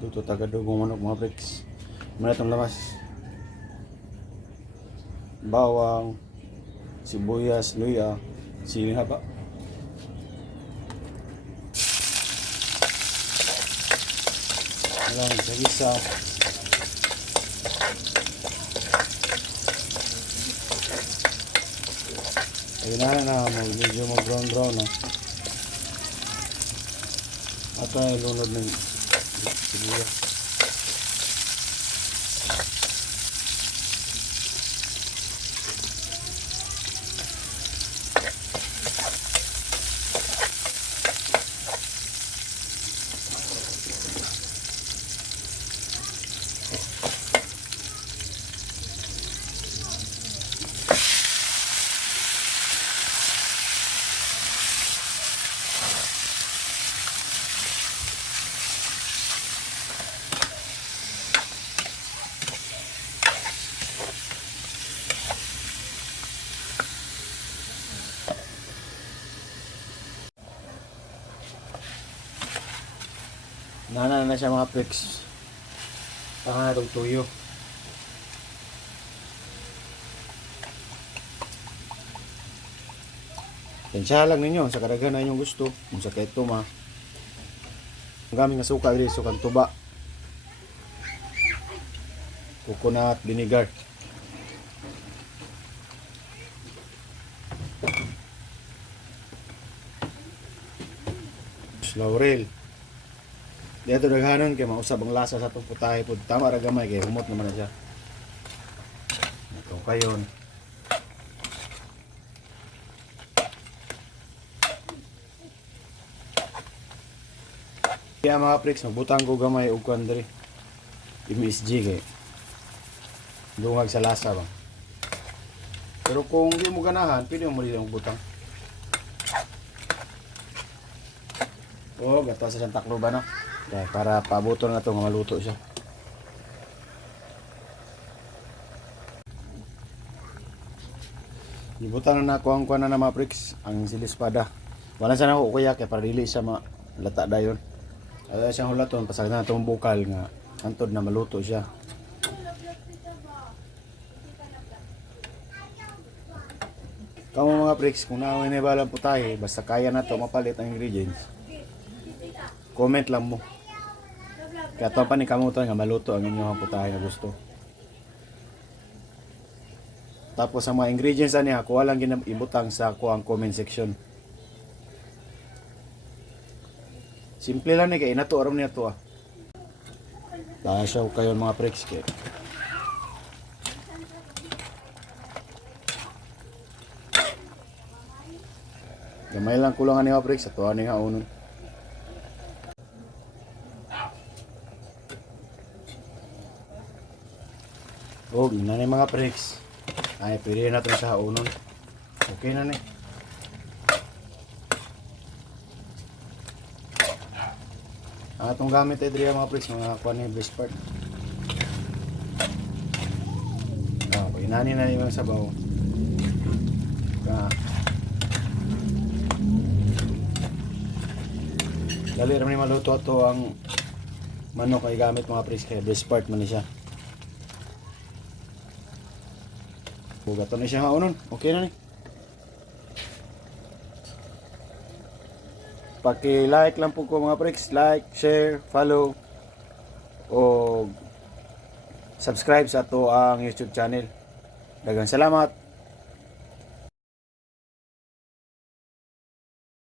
Duto taga dugong manok mga bricks. Muna itong lamas. Bawang, sibuyas, luya, siling haba. Alam, sa gisa. Ayun na na, medyo mag brown brown na. At ay lunod ng sibuyas. Nana na siya mga pricks. Pangatong tuyo. Tensya lang ninyo sa karagahan na inyong gusto. Kung sa keto ma. Ang gaming nga suka dito so kang tuba. Coconut vinegar. Laurel. Dito daghanon kay mausab ang lasa sa itong putahe po. Tama ra gamay kay humot naman na siya. Ito kayon. Kaya mga pricks, magbutang ko gamay og kwan diri. MSG kay. Dungag sa lasa ba. Pero kung di mo ganahan, pwede mo dito magbutang. Oh, gato sa Santa Cruz ba no? Kaya para pabuton nga to nga maluto siya. Ibutan na nako ang kuan na mga pricks, ang silispada. Wala sana ako kuya kay para dili siya malata dayon. Ala siyang hulaton pasag na itong bukal nga antod na maluto siya. Kamo mga pricks, kung naawin na balang putahe, basta kaya na to mapalit ang ingredients. Comment lang mo. Kaya to pa ni kamutan nga maluto ang inyong putahe na gusto. Tapos ang mga ingredients ani ako walang ibutang sa ako ang comment section. Simple lang ni kay inato aram niya to ah. Siya kayo mga pricks kay. Gamay lang kulangan ni mga pricks sa tuwa ni haunon. Oh, na ni mga pricks. Ay, pwede na ito sa haunon. Okay na ni. Ang atong gamit ay diriya mga pricks, mga kuha ni breast part. Ah, oh, inani na yung sabaw. Ah. Dali rin maluto to ang manok ay gamit mga pricks kaya breast part man siya. Bugato na siya haunon. Okay na ni. Paki-like lang po ko mga pricks. Like, share, follow, o subscribe sa to ang YouTube channel. Dagang salamat.